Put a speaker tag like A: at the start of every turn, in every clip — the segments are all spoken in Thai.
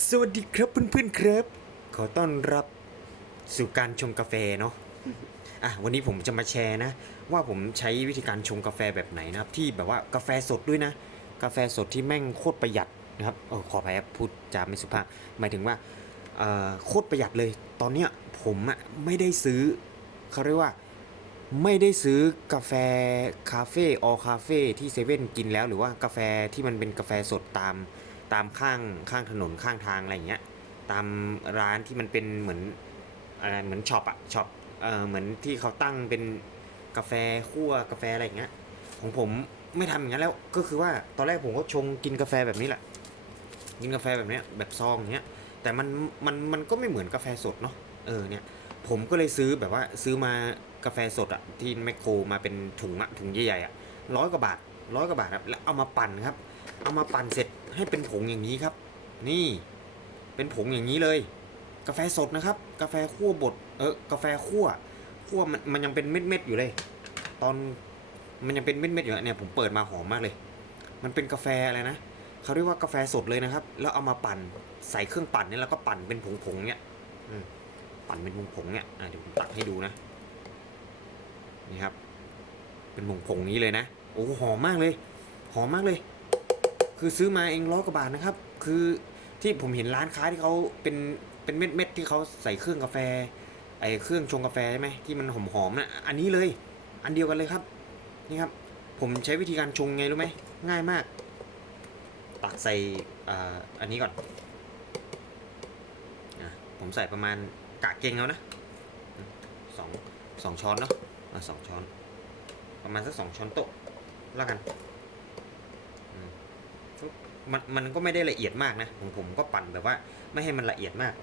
A: สวัสดีครับเพื่อนๆครับ ขอต้อนรับสู่การชงกาแฟเนาะอะวันนี้ผมจะมาแชร์นะ ว่าผมใช้วิธีการชงกาแฟแบบไหนนะครับ ที่แบบว่ากาแฟสดด้วยนะ กาแฟสดที่แม่งโคตรประหยัดนะครับเออขออภัยครับพูดจาไม่สุภาพหมายถึงว่าเอ่อโคตรประหยัดเลย ตอนเนี้ยผมอะไม่ได้ซื้อเขาเรียกว่าไม่ได้ซื้อกาแฟคาเฟ่ออคาเฟ่ที่เซเว่นกินแล้วหรือว่ากาแฟที่มันเป็นกาแฟสดตาม ตามข้างข้างถนนข้างทางอะไรอย่างเงี้ยตามร้านที่มันเป็นเหมือนอะไรเหมือนช็อปอะช็อปเออเหมือนที่เขาตั้งเป็นกาแฟคั่วกาแฟอะไรอย่างเงี้ยของผมไม่ทำอย่างนั้นแล้วก็คือว่าตอนแรกผมก็ชงกินกาแฟแบบนี้แหละกินกาแฟแบบเนี้ยแบบซองอย่างเงี้ยแต่มันมันมันก็ไม่เหมือนกาแฟสดเนาะเออเนี่ยผมก็เลยซื้อแบบว่าซื้อมากาแฟสดอะที่แมคโครมาเป็นถุงอะถุงใหญ่ๆอะร้อยกว่าบาทร้อยกว่าบาทครับแล้วเอามาปั่นครับ เอามาปั่นเสร็จให้เป็นผงอย่างนี้ครับ นี่เป็นผงอย่างนี้เลย กาแฟสดนะครับ กาแฟคั่วบดเออกาแฟคั่วคั่วมันมันยังเป็นเม็ดๆอยู่เลย ตอนมันยังเป็นเม็ดๆอยู่เนี่ยผมเปิดมาหอมมากเลย มันเป็นกาแฟอะไรนะเขาเรียกว่ากาแฟสดเลยนะครับ แล้วเอามาปั่นใส่เครื่องปั่นเนี่ยแล้วก็ปั่นเป็นผงๆเนี่ยปั่นเป็นผงๆเนี่ยเดี๋ยวผมตักให้ดูนะนี่ครับ เป็นผงๆนี้เลยนะโอ้หอมมากเลย หอมมากเลย คือซื้อมาเองร้อยกว่าบาทนะครับ คือที่ผมเห็นร้านค้าที่เขาเป็นเป็นเม็ดๆที่เขาใส่เครื่องกาแฟไอ้เครื่องชงกาแฟใช่ไหมที่มันหอมๆนะอันนี้เลย อันเดียวกันเลยครับ นี่ครับ ผมใช้วิธีการชงไงรู้ไหมง่ายมากตักใส่อ,อันนี้ก่อนอผมใส่ประมาณกะเกงแล้วนะสองสองช้อนเนาะะสองช้อน ประมาณสักสองช้อนโต๊ะแล้วกัน มันมันก็ไม่ได้ละเอียดมากนะของผมก็ปั่นแบบว่า ไม่ให้มันละเอียดมาก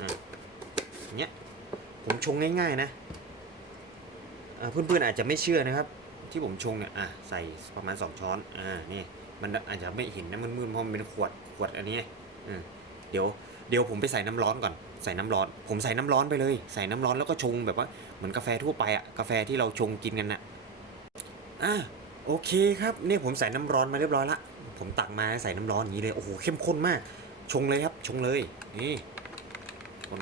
A: อ่าเงี้ยผมชงง่ายๆนะเพื่อนๆอาจจะไม่เชื่อนะครับ ที่ผมชงเนี่ยอะใส่ประมาณสองช้อนอ่านี่มันอาจจะไม่เห็นนะมืดๆเพราะมันเป็นขวดขวดอันนี้อืมเดี๋ยวเดี๋ยวผมไปใส่น้ำร้อนก่อนใส่น้ำร้อน ผมใส่น้ำร้อนไปเลย ใส่น้ำร้อนแล้วก็ชงแบบว่าเหมือนกาแฟทั่วไปอะกาแฟที่เราชงกินกันน่ะอะโอเคครับนี่ผมใส่น้ำร้อนมาเรียบร้อยละ ผมตักมาใส่น้ำร้อนอย่างนี้เลยโอ้โหเข้มข้นมาก ชงเลยครับ ชงเลยนี่คน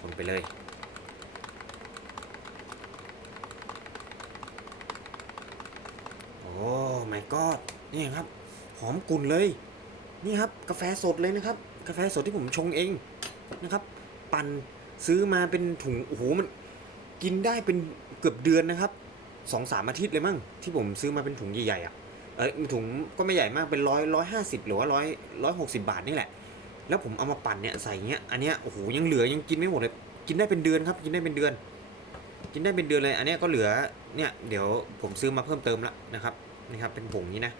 A: คนไปเลยโอ้ my god นี่ครับหอมกลุ่นเลย นี่ครับกาแฟสดเลยนะครับ กาแฟสดที่ผมชงเองนะครับ ปั่นซื้อมาเป็นถุงโอ้โหมันกินได้เป็นเกือบเดือนนะครับสองสามอาทิตย์เลยมั้งที่ผมซื้อมาเป็นถุงใหญ่ๆอะ เอ้ถุงก็ไม่ใหญ่มากเป็นร้อยร้อยห้าสิบหรือว่าร้อยร้อยหกสิบาทนี่แหละ แล้วผมเอามาปั่นเนี่ยใส่เงี้ยอันเนี้ยโอ้โหยังเหลือยังกินไม่หมดเลยกินได้เป็นเดือนครับ กินได้เป็นเดือน กินได้เป็นเดือนเลย อันเนี้ยก็เหลือเนี่ยเดี๋ยวผมซื้อมาเพิ่มเติมละนะครับนี่ครับ เป็นผงนี้นะ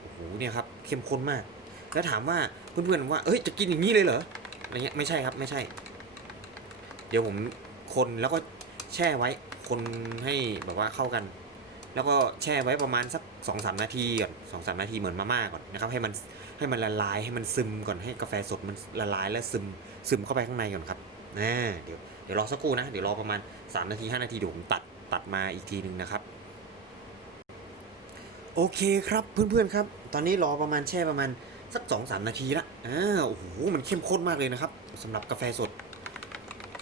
A: โอ้โหเนี่ยครับเข้มข้นมาก แล้วถามว่าเพื่อนๆว่าเอ้ยจะกินอย่างนี้เลยเหรออะไรเงี้ยไม่ใช่ครับไม่ใช่ เดี๋ยวผมคนแล้วก็แช่ไว้ คนให้แบบว่าเข้ากัน แล้วก็แช่ไว้ประมาณสักสองสามนาทีก่อนสองสามนาทีเหมือนมาม่าก่อนนะครับให้มันให้มันละลายให้มันซึมก่อนให้กาแฟสดมันละลายและซึมซึมเข้าไปข้างในก่อนครับนะเดี๋ยวเดี๋ยวรอสักครู่นะเดี๋ยวรอประมาณสามนาทีห้านาทีเดี๋ยวผมตัดตัดมาอีกทีหนึ่งนะครับ โอเคครับเพื่อนๆครับ ตอนนี้รอประมาณแช่ประมาณสักสองสามนาทีละอ่าโอ้โหมันเข้มข้นมากเลยนะครับสำหรับกาแฟสด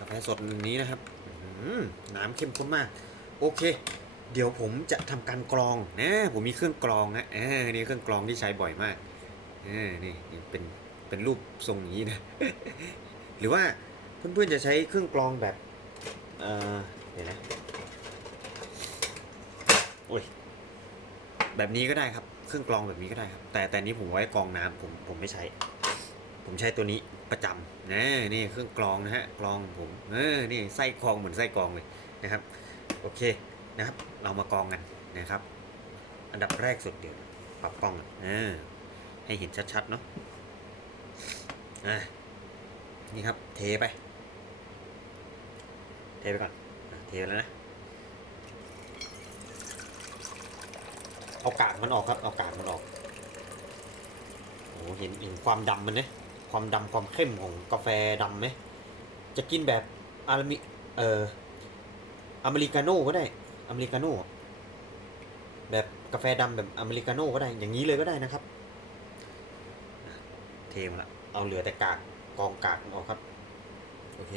A: กาแฟสดนี้นะครับอื้อหือน้ำเข้มข้นมาก โอเค เดี๋ยวผมจะทำการกรองนะผมมีเครื่องกรองนะเออนี่เครื่องกรองที่ใช้บ่อยมากเออนี่นี่เป็นเป็นรูปทรงนี้นะ หรือว่าเพื่อนๆจะใช้เครื่องกรองแบบเออเดี๋ยวนะโอ้ยแบบนี้ก็ได้ครับ เครื่องกรองแบบนี้ก็ได้ครับ แต่แต่นี้ผมไว้กรองน้ำผมผมไม่ใช้ ผมใช้ตัวนี้ประจำนะนี่เครื่องกรองนะฮะกรองผมเออนี่ไส้กรองเหมือนไส้กรองเลยนะครับ โอเค นะครับ เรามากองกันนะครับ อันดับแรกสุดเดี๋ยวปรับกล้องเออให้เห็นชัดๆเนาะอะนี่ครับ เทไป เทไปก่อนเทไปแล้วนะ เอากากมันออกครับ เอากากมันออกโอ้เห็นเห็นความดำมันเนี่ยความดำความเข้มของกาแฟดำไหมจะกินแบบอารามิเอ่ออเมริกาโน่ก็ได้ อเมริกาโน่แบบกาแฟดำแบบอเมริกาโน่ก็ได้ อย่างนี้เลยก็ได้นะครับ เทมละเอาเหลือแต่กากกองกากออกครับ โอเค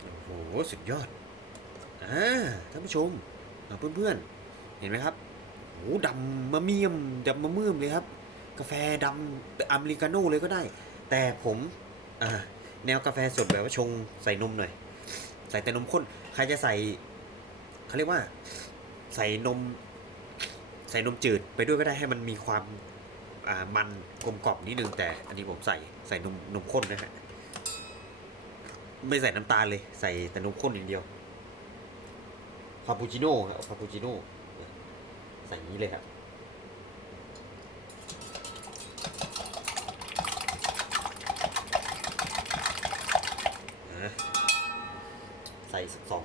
A: โอ้โห สุดยอด อ่า ท่านผู้ชมอ่าเพื่อนๆ เห็นไหมครับโอ้โหดำมะเมียมดำมะเมื่อมเลยครับ กาแฟดำอเมริกาโน่เลยก็ได้ แต่ผม อ่า แนวกาแฟสดแบบว่าชงใส่นมหน่อย ใส่แต่นมข้น ใครจะใส่เขาเรียกว่าใส่นม ใส่นมจืดไปด้วยก็ได้ให้มันมีความอ่ามันกลมกล่อมนิดนึงแต่อันนี้ผมใส่ใส่นมนมข้นนะฮะไม่ใส่น้ำตาลเลยใส่แต่นมข้นอย่างเดียวคาปูชิโน่ครับคาปูชิโน่ใส่นี้เลยครับ นะใส่สักสอง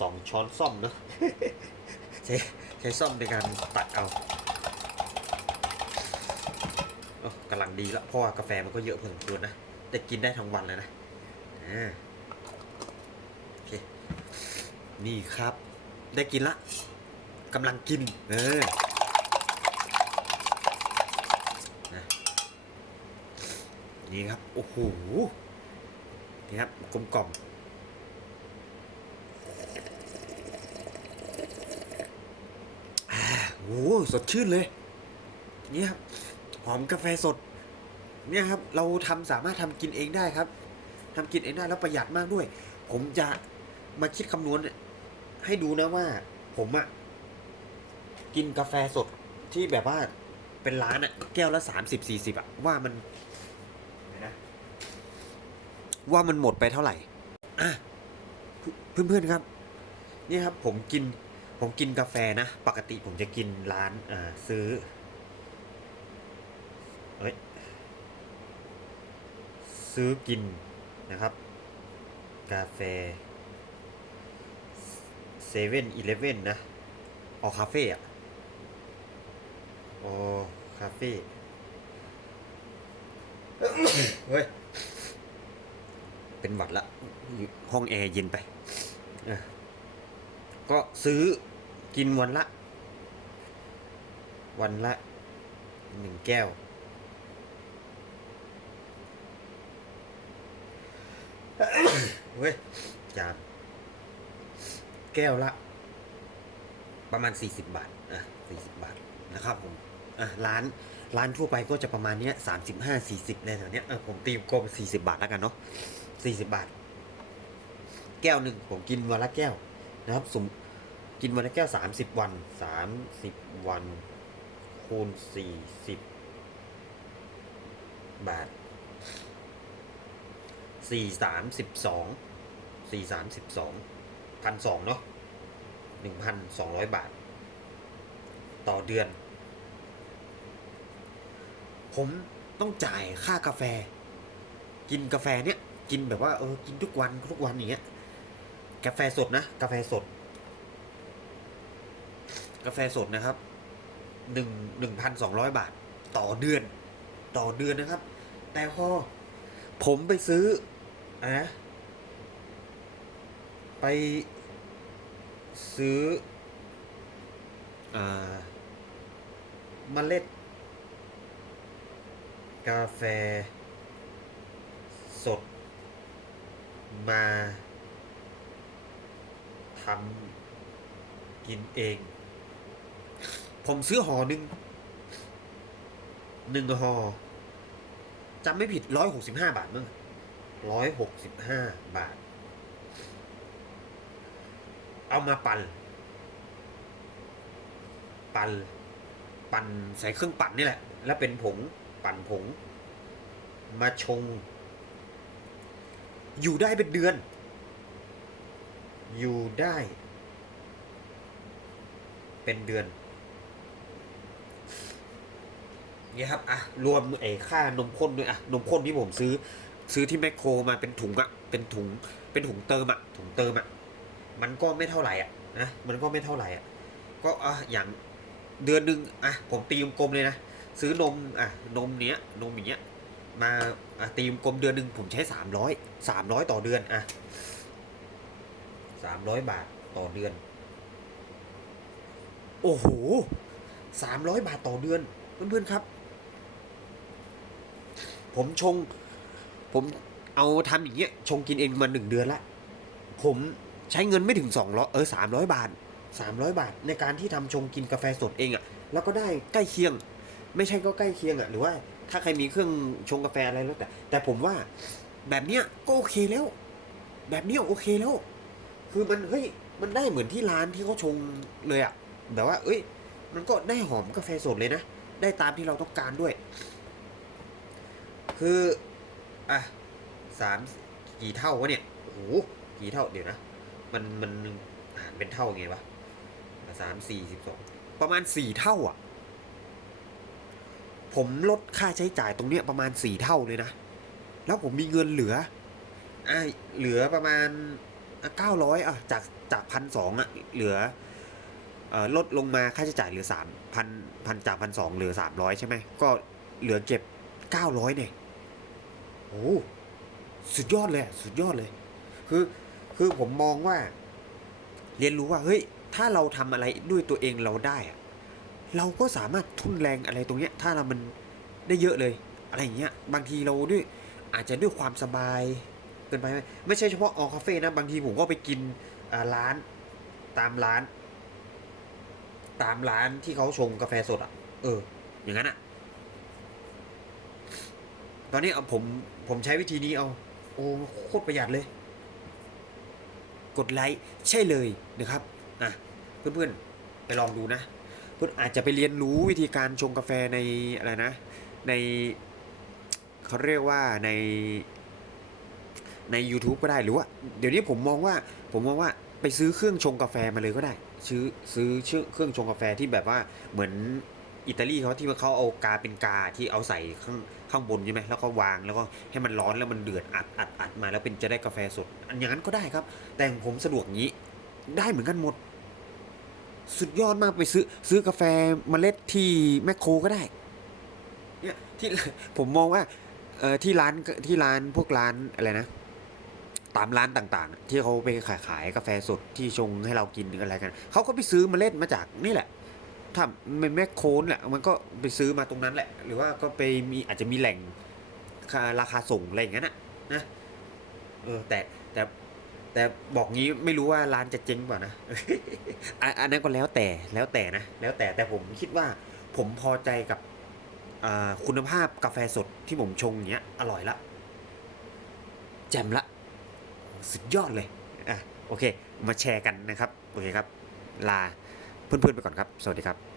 A: สอง ช้อนส้อมเนอะใช้ใช้ส้อมในการตักเอาเอ้กำลังดีล้วเพราะว่ากาแฟมันก็เยอะพอสมควรนะแต่กินได้ทั้งวันเลยนะโอเคนี่ครับ ได้กินละกำลังกิน เออนี่ครับ โอ้โห นี่ครับกลมกล่อมอ่าโอ้โหสดชื่นเลยนี่ครับหอมกาแฟสด เนี่ยครับ เราทำสามารถทำกินเองได้ครับทำกินเองได้แล้วประหยัดมากด้วย ผมจะมาคิดคำนวณให้ดูนะว่า ผมอะกินกาแฟสดที่แบบว่าเป็นร้านอะแก้วละสามสิบสี่สิบอะว่ามันวนะว่ามันหมดไปเท่าไหร่อะเพื่อนๆครับ นี่ครับผมกิน ผมกินกาแฟนะ ปกติผมจะกินร้านอ่าซื้อเฮ้ยซื้อกินนะครับ กาแฟเซเว่นอีเลฟเว่นนะออคาเฟ่อะออคาเฟ่เฮ้ย เป็นหวัดละ ห้องแอร์เย็นไป ก็ซื้อ กินวันละ วันละหนึ่งแก้วเฮ้ย จาน แก้วละ ประมาณ 40 บาท อะ 40 บาทนะครับผม อะ ร้าน ร้านทั่วไปก็จะประมาณเนี้ยสามสิบห้าสี่สิบในแถวเนี้ยเออผมตีกลมสี่สิบาทแล้วกันเนาะสี่สิบาท แก้วหนึ่งผมกินวันละแก้วนะครับสม กินวันละแก้วสามสิบวันสามสิบวัน คูณสี่สิบบาทสี่สามสิบสองสี่สามสิบสองพันสองเนาะหนึ่งพันสองร้อยบาท ต่อเดือน ผมต้องจ่ายค่ากาแฟ กินกาแฟเนี้ยกินแบบว่าเออกินทุกวันทุกวันอย่างเงี้ยกาแฟสดนะ กาแฟสด กาแฟสดนะครับหนึ่งหนึ่งพันสองร้อยบาท ต่อเดือน ต่อเดือนนะครับ แต่พอผมไปซื้ออะนะไปซื้ออ่าเมล็ด กาแฟ สด มาทำกินเอง ผมซื้อห่อหนึ่งหนึ่งห่อจำไม่ผิดร้อยหกสิบห้าบาทมั้งร้อยหกสิบห้าบาท เอามาปั่นปั่นปั่นใส่เครื่องปั่นนี่แหละ แล้วเป็นผงปั่นผง มาชง อยู่ได้เป็นเดือน อยู่ได้ เป็นเดือน เนี่ยครับอะรวมไอ้ค่านมข้นด้วยอะนมข้นที่ผมซื้อซื้อที่แมคโครมาเป็นถุงอะเป็นถุงเป็นถุงเติมอะถุงเติมอะมันก็ไม่เท่าไหร่อะนะมันก็ไม่เท่าไหร่อะก็อะอย่างเดือนหนึ่งอะผมตีมกลมเลยนะซื้อนมอะนมเนี้ยนมอย่างเงี้ยมาอะตีมกลมเดือนหนึ่งผมใช้สามร้อยสามร้อยต่อเดือนอะสามร้อยบาทต่อเดือน โอ้โหสามร้อยบาทต่อเดือนเพื่อนๆครับ
B: ผมชง ผมเอาทำอย่างเงี้ยชงกินเองมาหนึ่งเดือนละ ผมใช้เงินไม่ถึงสองร้อยเออสามร้อยบาทสามร้อยบาท ในการที่ทำชงกินกาแฟสดเองอะ่ะ แล้วก็ได้ใกล้เคียง ไม่ใช่ก็ใกล้เคียงอะ่ะ หรือว่าถ้าใครมีเครื่องชงกาแฟอะไรแล้วแต่ แต่ผมว่าแบบเนี้ยก็โอเคแล้ว แบบเนี้ยโอเคแล้ว คือมันเฮ้ยมันได้เหมือนที่ร้านที่เขาชงเลยอะ่ะแบบว่า เอ้ย มันก็ได้หอมกาแฟสดเลยนะ ได้ตามที่เราต้องการด้วย คืออะสามกี่เท่าวะเนี่ยโอ้โหกี่เท่าเดี๋ยวนะ มันมันหารเป็นเท่าไงวะสามสี่สิบสองประมาณสี่เท่าอะ ผมลดค่าใช้จ่ายตรงเนี้ยประมาณสี่เท่าเลยนะ แล้วผมมีเงินเหลืออะเหลือประมาณเก้าร้อยอะจากจากพันสองอะเหลือเอ่อลดลงมาค่าใช้จ่ายเหลือสามพันพันจากพันสองเหลือสามร้อยใช่ไหมก็เหลือเก็บเก้าร้อยเนี่ย โอ้สุดยอดเลยสุดยอดเลย คือคือผมมองว่า เรียนรู้ว่าเฮ้ย ถ้าเราทำอะไรด้วยตัวเองเราได้อะเราก็สามารถทุนแรงอะไรตรงเนี้ย ถ้าเรามันได้เยอะเลย อะไรอย่างเงี้ย บางทีเราด้วยอาจจะด้วยความสบายเกินไปไหมไม่ใช่เฉพาะออคาเฟ่นะ บางทีผมก็ไปกินร้านตามร้าน ตามร้านที่เขาชงกาแฟสดอะ เออ อย่างนั้นอะ ตอนนี้เอาผมผมใช้วิธีนี้เอาโอ้โคตรประหยัดเลย กดไลค์ใช่เลยนะครับอะเพื่อนๆไปลองดูนะ เพื่อนอาจจะไปเรียนรู้วิธีการชงกาแฟในอะไรนะ ในเขาเรียกว่าในใน YouTube ก็ได้หรือว่าเดี๋ยวนี้ผมมองว่าผมมองว่าไปซื้อเครื่องชงกาแฟมาเลยก็ได้ ซื้อซื้อชื่อเครื่องชงกาแฟที่แบบว่าเหมือน อิตาลีเขาที่เขาเอากาเป็นกาที่เอาใส่ข้างข้างบนใช่ไหมแล้วก็วางแล้วก็ให้มันร้อนแล้วมันเดือดอัดอัดอัดมาแล้วเป็นจะได้กาแฟสดอันอย่างนั้นก็ได้ครับ แต่ของผมสะดวกงี้ ได้เหมือนกันหมด สุดยอดมากไปซื้อซื้อกาแฟเมล็ดที่แมคโครก็ได้เนี่ยที่ผมมองว่าเออที่ร้านที่ร้านพวกร้านอะไรนะตามร้านต่างๆ ที่เขาไปขายขายกาแฟสดที่ชงให้เรากินอะไรกันเขาก็ไปซื้อเมล็ดมาจากนี่แหละ ถ้ามันแมคโครนแหละมันก็ไปซื้อมาตรงนั้นแหละ หรือว่าก็ไปมีอาจจะมีแหล่งราคาส่งอะไรอย่างนั้นนะนะเออแต่แต่แต่บอกงี้ไม่รู้ว่าร้านจะเจ๊งเปล่านะอันนั้นก็แล้วแต่แล้วแต่นะแล้วแต่แต่ผมคิดว่าผมพอใจกับคุณภาพกาแฟสดที่ผมชงอย่างเงี้ยอร่อยละแจ่มละ สุดยอดเลยอะโอเค มาแชร์กันนะครับ โอเคครับ ลา เพื่อนๆไปก่อนครับ สวัสดีครับ